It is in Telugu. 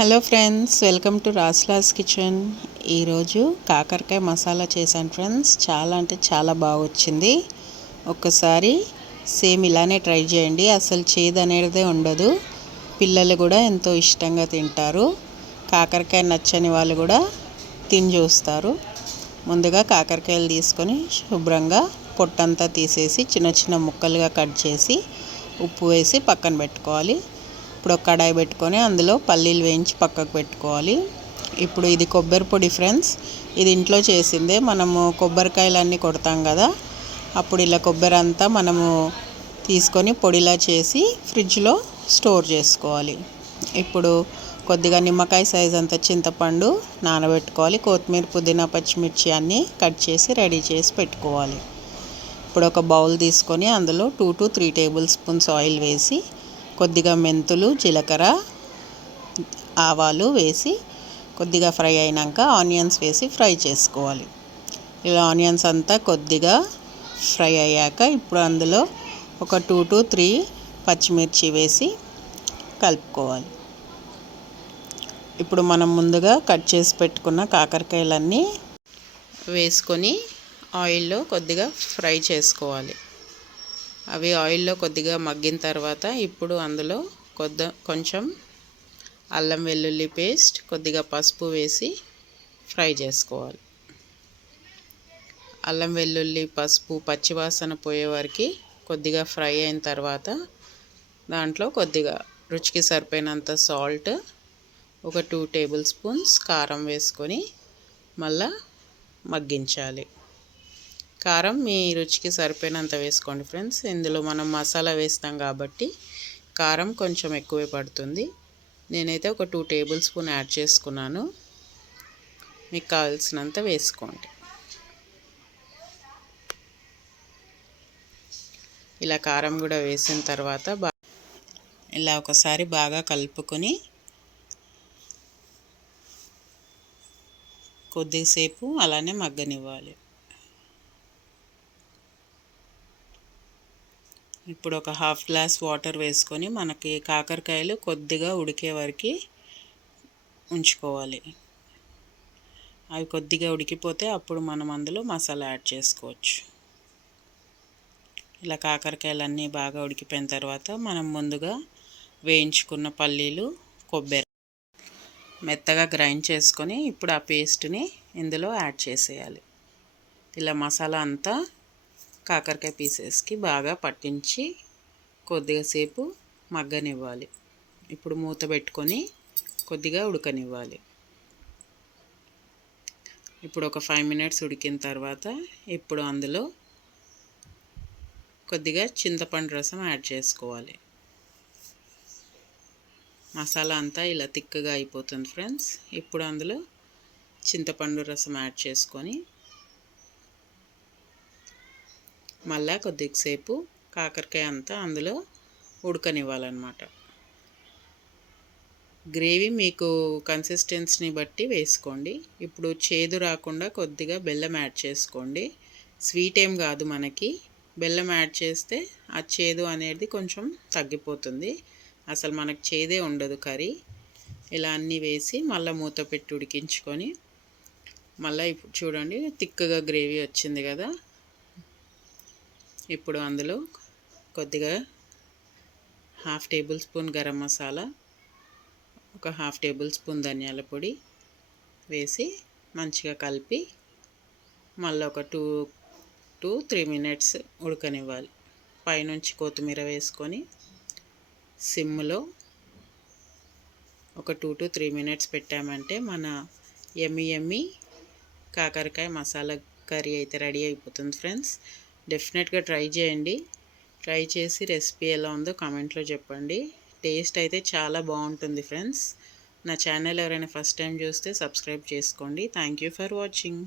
హలో ఫ్రెండ్స్, వెల్కమ్ టు రాస్లాస్ కిచెన్. ఈరోజు కాకరకాయ మసాలా చేశాను ఫ్రెండ్స్. చాలా అంటే చాలా బాగా వచ్చింది. ఒక్కసారి సేమ్ ఇలానే ట్రై చేయండి. అసలు చేదు అనేదే ఉండదు. పిల్లలు కూడా ఎంతో ఇష్టంగా తింటారు. కాకరకాయ నచ్చని వాళ్ళు కూడా తిని చూస్తారు. ముందుగా కాకరకాయలు తీసుకొని శుభ్రంగా పొట్టంతా తీసేసి చిన్న చిన్న ముక్కలుగా కట్ చేసి ఉప్పు వేసి పక్కన పెట్టుకోవాలి. ఇప్పుడు ఒక కడాయి పెట్టుకొని అందులో పల్లీలు వేయించి పక్కకు పెట్టుకోవాలి. ఇప్పుడు ఇది కొబ్బరి పొడి ఫ్రెండ్స్. ఇది ఇంట్లో చేసిందే. మనము కొబ్బరికాయలన్నీ కొడతాం కదా, అప్పుడు ఇలా కొబ్బరి అంతా మనము తీసుకొని పొడిలా చేసి ఫ్రిడ్జ్లో స్టోర్ చేసుకోవాలి. ఇప్పుడు కొద్దిగా నిమ్మకాయ సైజ్ అంత చింతపండు నానబెట్టుకోవాలి. కొత్తిమీర, పుదీనా, పచ్చిమిర్చి అన్నీ కట్ చేసి రెడీ చేసి పెట్టుకోవాలి. ఇప్పుడు ఒక బౌల్ తీసుకొని అందులో 2 to 3 టేబుల్ స్పూన్స్ ఆయిల్ వేసి కొద్దిగా మెంతులు, జీలకర్ర, ఆవాలు వేసి కొద్దిగా ఫ్రై అయినాక ఆనియన్స్ వేసి ఫ్రై చేసుకోవాలి. ఇలా ఆనియన్స్ అంతా కొద్దిగా ఫ్రై అయ్యాక ఇప్పుడు అందులో ఒక 2 to 3 పచ్చిమిర్చి వేసి కలుపుకోవాలి. ఇప్పుడు మనం ముందుగా కట్ చేసి పెట్టుకున్న కాకరకాయలన్నీ వేసుకొని ఆయిల్లో కొద్దిగా ఫ్రై చేసుకోవాలి. అవి ఆయిల్లో కొద్దిగా మగ్గిన తర్వాత ఇప్పుడు అందులో కొంచెం అల్లం వెల్లుల్లి పేస్ట్, కొద్దిగా పసుపు వేసి ఫ్రై చేసుకోవాలి. అల్లం వెల్లుల్లి పసుపు పచ్చివాసన పోయే వరకు కొద్దిగా ఫ్రై అయిన తర్వాత దాంట్లో కొద్దిగా రుచికి సరిపోయినంత సాల్ట్, ఒక 2 టేబుల్ స్పూన్స్ కారం వేసుకొని మళ్ళా మగ్గించాలి. కారం మీ రుచికి సరిపోయినంత వేసుకోండి ఫ్రెండ్స్. ఇందులో మనం మసాలా వేస్తాం కాబట్టి కారం కొంచెం ఎక్కువే పడుతుంది. నేనైతే ఒక 2 టేబుల్ స్పూన్ యాడ్ చేసుకున్నాను. మీకు కావాల్సినంత వేసుకోండి. ఇలా కారం కూడా వేసిన తర్వాత ఇలా ఒకసారి బాగా కలుపుకొని కొద్దిసేపు అలానే మగ్గనివ్వాలి. ఇప్పుడు ఒక హాఫ్ గ్లాస్ వాటర్ వేసుకొని మనకి కాకరకాయలు కొద్దిగా ఉడికే వరకు ఉంచుకోవాలి. అవి కొద్దిగా ఉడికిపోతే అప్పుడు మనం అందులో మసాలా యాడ్ చేసుకోవచ్చు. ఇలా కాకరకాయలన్నీ బాగా ఉడికిపోయిన తర్వాత మనం ముందుగా వేయించుకున్న పల్లీలు, కొబ్బరి మెత్తగా గ్రైండ్ చేసుకొని ఇప్పుడు ఆ పేస్ట్ని ఇందులో యాడ్ చేసేయాలి. ఇలా మసాలా అంతా కాకరకాయ పీసెస్కి బాగా పట్టించి కొద్దిగా సేపు మగ్గనివ్వాలి. ఇప్పుడు మూత పెట్టుకొని కొద్దిగా ఉడకనివ్వాలి. ఇప్పుడు ఒక 5 minutes ఉడికిన తర్వాత ఇప్పుడు అందులో కొద్దిగా చింతపండు రసం యాడ్ చేసుకోవాలి. మసాలా అంతా ఇలా తిక్కగా అయిపోతుంది ఫ్రెండ్స్. ఇప్పుడు అందులో చింతపండు రసం యాడ్ చేసుకొని మళ్ళీ కొద్దిసేపు కాకరకాయ అంతా అందులో ఉడకనివ్వాలన్నమాట. గ్రేవీ మీకు కన్సిస్టెన్సీని బట్టి వేసుకోండి. ఇప్పుడు చేదు రాకుండా కొద్దిగా బెల్లం యాడ్ చేసుకోండి. స్వీట్ ఏం కాదు, మనకి బెల్లం యాడ్ చేస్తే ఆ చేదు అనేది కొంచెం తగ్గిపోతుంది. అసలు మనకు చేదే ఉండదు కర్రీ. ఇలా అన్నీ వేసి మళ్ళీ మూత పెట్టి ఉడికించుకొని మళ్ళీ ఇప్పుడు చూడండి తిక్కగా గ్రేవీ వచ్చింది కదా. ఇప్పుడు అందులో కొద్దిగా 1/2 టేబుల్ స్పూన్ గరం మసాలా, ఒక 1/2 టేబుల్ స్పూన్ ధనియాల పొడి వేసి మంచిగా కలిపి మళ్ళీ ఒక 2 to 3 minutes ఉడకనివ్వాలి. పైనుంచి కొత్తిమీర వేసుకొని సిమ్లో ఒక 2 to 3 minutes పెట్టామంటే మన యమ్మీ కాకరకాయ మసాలా కర్రీ అయితే రెడీ అయిపోతుంది ఫ్రెండ్స్. డెఫినెట్గా ట్రై చేయండి. ట్రై చేసి రెసిపీ ఎలా ఉందో కామెంట్లో చెప్పండి. టేస్ట్ అయితే చాలా బాగుంటుంది ఫ్రెండ్స్. నా ఛానల్ ఎవరైనా ఫస్ట్ టైం చూస్తే సబ్స్క్రైబ్ చేసుకోండి. Thank you for watching.